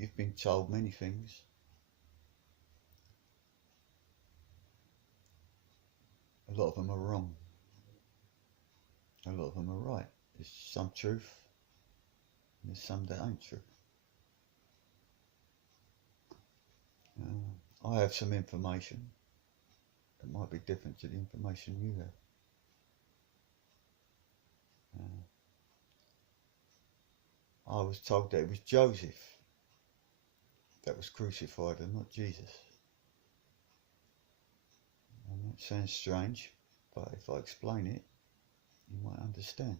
you've been told many things. A lot of them are wrong. A lot of them are right. There's some truth, and there's some that ain't true. I have some information that might be different to the information you have. I was told that it was Joseph that was crucified and not Jesus. And that sounds strange, but if I explain it, you might understand.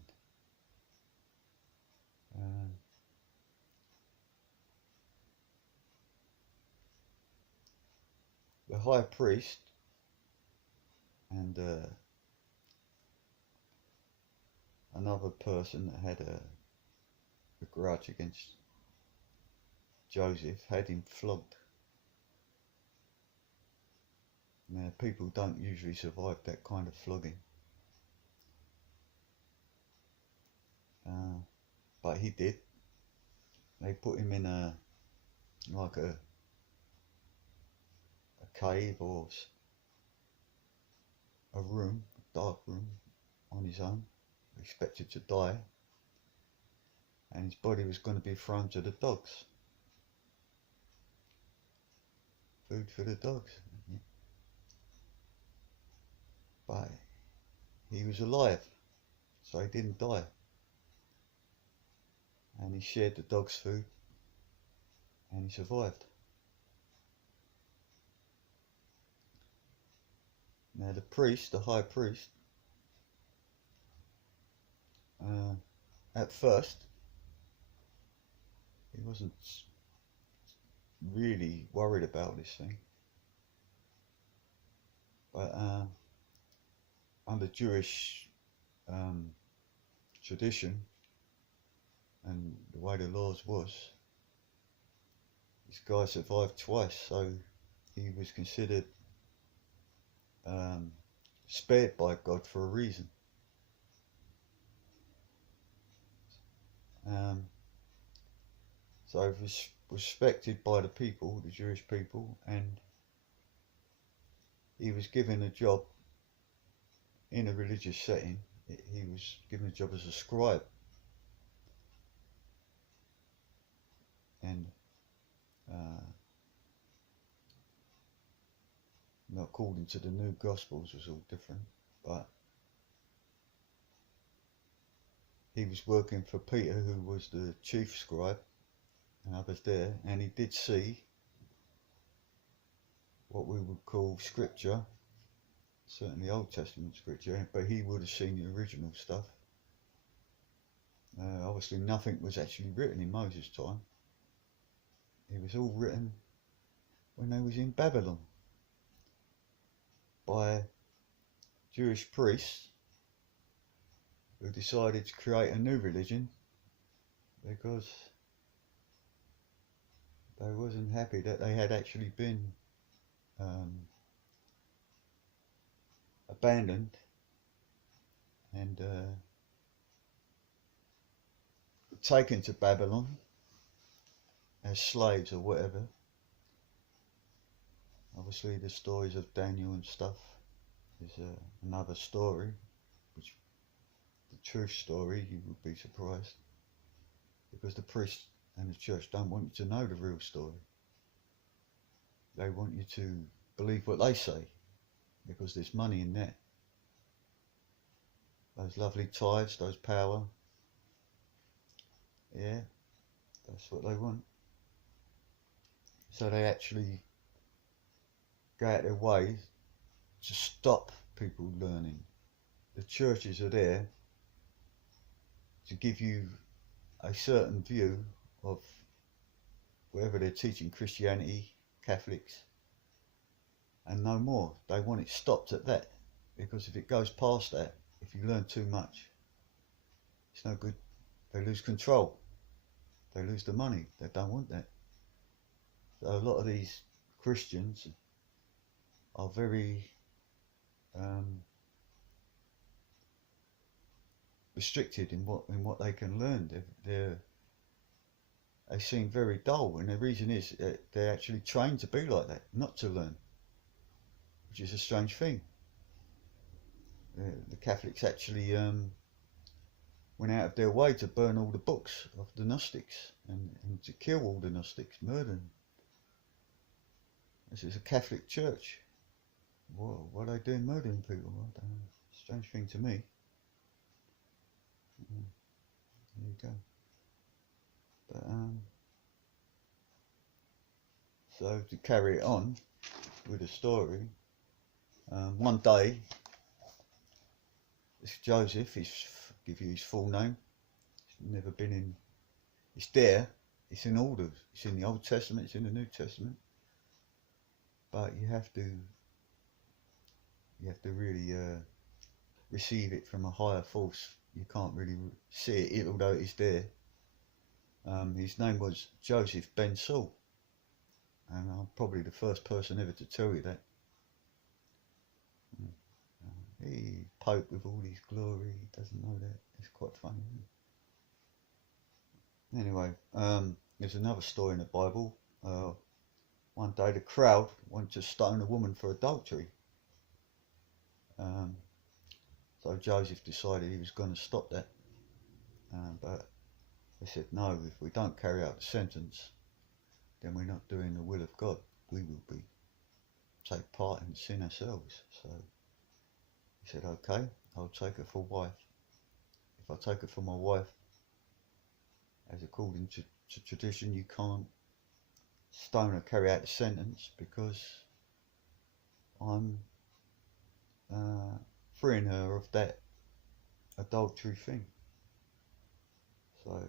The high priest and another person that had a grudge against Joseph had him flogged. Now, people don't usually survive that kind of flogging. But he did. They put him in a cave or a room, a dark room, on his own, expected to die, and his body was going to be thrown to the dogs. Food for the dogs. But he was alive, so he didn't die. And he shared the dog's food, and he survived. Now the priest, the high priest, at first, he wasn't really worried about this thing. But under Jewish tradition and the way the laws was, this guy survived twice, so he was considered spared by God for a reason. So he was respected by the people, the Jewish people, and he was given a job in a religious setting. He was given a job as a scribe. And not according to the new Gospels, was all different, but he was working for Peter, who was the chief scribe, and others there, and he did see what we would call scripture, certainly Old Testament scripture, but he would have seen the original stuff. Obviously nothing was actually written in Moses' time. It was all written when they was in Babylon by Jewish priests who decided to create a new religion because they wasn't happy that they had actually been abandoned and taken to Babylon as slaves or whatever. Obviously the stories of Daniel and stuff is another story, which the true story, you would be surprised, because the priest and the church don't want you to know the real story. They want you to believe what they say, because there's money in that. Those lovely tithes, those power, yeah, that's what they want. So they actually go out their way to stop people learning. The churches are there to give you a certain view of wherever they're teaching Christianity, Catholics, and no more. They want it stopped at that, because if it goes past that, if you learn too much, it's no good. They lose control. They lose the money. They don't want that. So a lot of these Christians are very restricted in what they can learn. They're they seem very dull, and the reason is they're actually trained to be like that, not to learn, which is a strange thing. The Catholics actually went out of their way to burn all the books of the Gnostics and to kill all the Gnostics, murder them. This is a Catholic church. What are they doing murdering people? I don't know. Strange thing to me. There you go. But, so to carry it on with the story, one day, this Joseph, give you his full name, he's never been in, it's there, it's in orders, it's in the Old Testament, it's in the New Testament, but you have to really receive it from a higher force. You can't really see it, although it is there. His name was Joseph Ben Saul, and I'm probably the first person ever to tell you that. He Pope with all his glory, he doesn't know that. It's quite funny, isn't it? Anyway, there's another story in the Bible. One day the crowd wanted to stone a woman for adultery. So Joseph decided he was going to stop that. But they said, no, if we don't carry out the sentence, then we're not doing the will of God. We will take part in sin ourselves. So he said, okay, I'll take her for wife. If I take her for my wife, as according to tradition, you can't stone her, carry out the sentence, because I'm freeing her of that adultery thing. So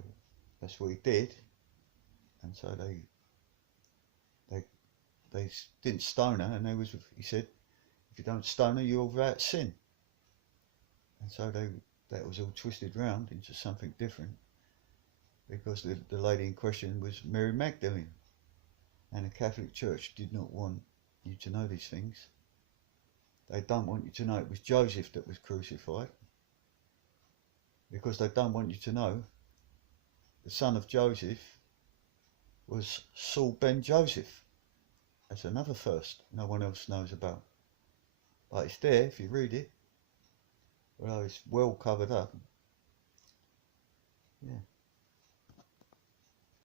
that's what he did, and so they didn't stone her, and he said, if you don't stone her, you're without sin. And so that was all twisted round into something different, because the lady in question was Mary Magdalene, and the Catholic Church did not want you to know these things. They don't want you to know it was Joseph that was crucified, because they don't want you to know the son of Joseph was Saul ben Joseph. That's another first no one else knows about. But it's there if you read it, although it's well covered up. Yeah.